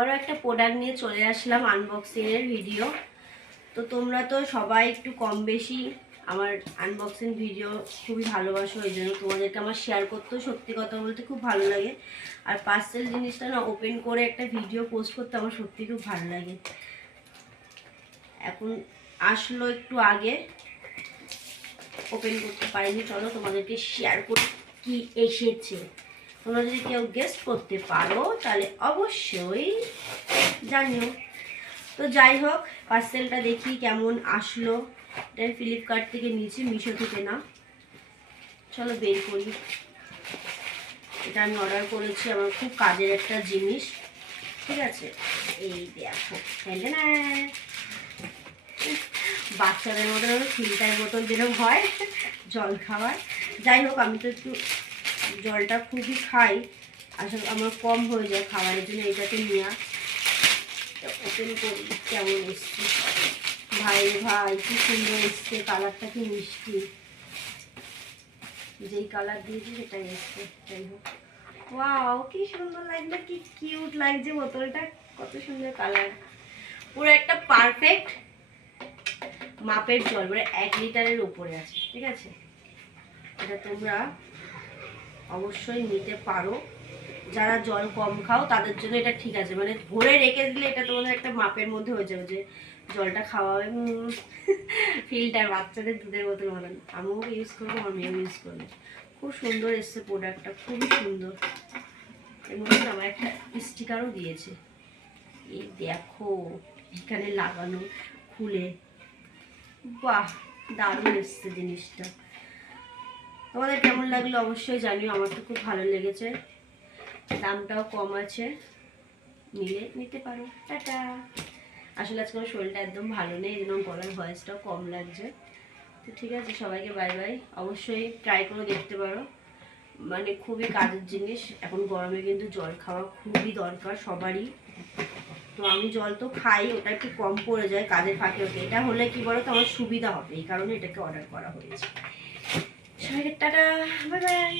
আবারও একটা প্রোডাক্ট নিয়ে চলে আসলাম আনবক্সিংয়ের ভিডিও। তো তোমরা তো সবাই একটু কম বেশি আমার আনবক্সিং ভিডিও খুবই ভালোবাসো, ওই জন্য তোমাদেরকে আমার শেয়ার করতেও সত্যি কথা বলতে খুব ভালো লাগে। আর পার্সেল জিনিসটা না ওপেন করে একটা ভিডিও পোস্ট করতে আমার সত্যি খুব ভালো লাগে। এখন আসলো একটু আগে, ওপেন করতে পারিনি, চলো তোমাদেরকে শেয়ার করি কি এসেছে। তোমরা যদি কেউ গেস্ট করতে পারো তাহলে অবশ্যই জানিও। তো যাই হোক, পার্সেলটা দেখি কেমন আসলো। এটা ফ্লিপকার্ট থেকে নিয়েছি, মিশো থেকে না। চলো বের করি। এটা আমি অর্ডার করেছি, আমার খুব কাজের একটা জিনিস, ঠিক আছে। এই দেখো, না বাচ্চাদের মতন ফিল্টার বোতল যেরকম হয় জল খাওয়ার। যাই হোক, আমি তো একটু জলটা খুবই খাই, আসলে আমার কম হয়ে যায় খাবারের জন্য এটাকে নিয়ে। ওপেন করি কেমন এসছে। ভাই ভাই কি সুন্দর এসছে, কালারটা কি মিষ্টি, যেই কালার দিয়েছি সেটাই এসছে। যাই হোক, ওয়াও কি সুন্দর লাগবে, কি কিউট লাগছে বোতলটা, কত সুন্দর কালার। পুরো একটা পারফেক্ট মাপের জল, মানে 1 লিটারের উপরে আছে, ঠিক আছে। এটা তোমরা অবশ্যই নিতে পারো, যারা জল কম খাও তাদের জন্য এটা ঠিক আছে। মানে ভরে রেখে দিলে এটা তোমাদের একটা মাপের মধ্যে হয়ে যাবে, যে জলটা খাওয়াবে ফিল্টার বাচ্চাদের দুধের বোতল মতন। আমিও ইউজ করবো, আমার মেয়েও ইউজ করবো। খুব সুন্দর এসছে প্রোডাক্টটা, খুবই সুন্দর। এর মধ্যে আমার একটা স্টিকারও দিয়েছে, এই দেখো এখানে লাগানো, খুলে বাহ দারুণ এসছে জিনিসটা। তোমাদের কেমন লাগলো অবশ্যই জানিও, আমার তো খুব ভালো লেগেছে। দামটাও কম আছে, নিলে নিতে পারো। টাটা। আসলে আজকে আমার শরীরটা একদম ভালো নেই, এই জন্য গলার ভয়েসটাও কম লাগছে। তো ঠিক আছে, সবাইকে বাই বাই। অবশ্যই ট্রাই করে দেখতে পারো, মানে খুবই কাজের জিনিস। এখন গরমে কিন্তু জল খাওয়া খুবই দরকার সবারই। তো আমি জল তো খাই, ওটা একটু কম পড়ে যায় কাজের ফাঁকে ওকে। এটা হলে কি বলো তো আমার সুবিধা হবে, এই কারণে এটাকে অর্ডার করা হয়েছে। সবাইকে টাটা, বাই বাই।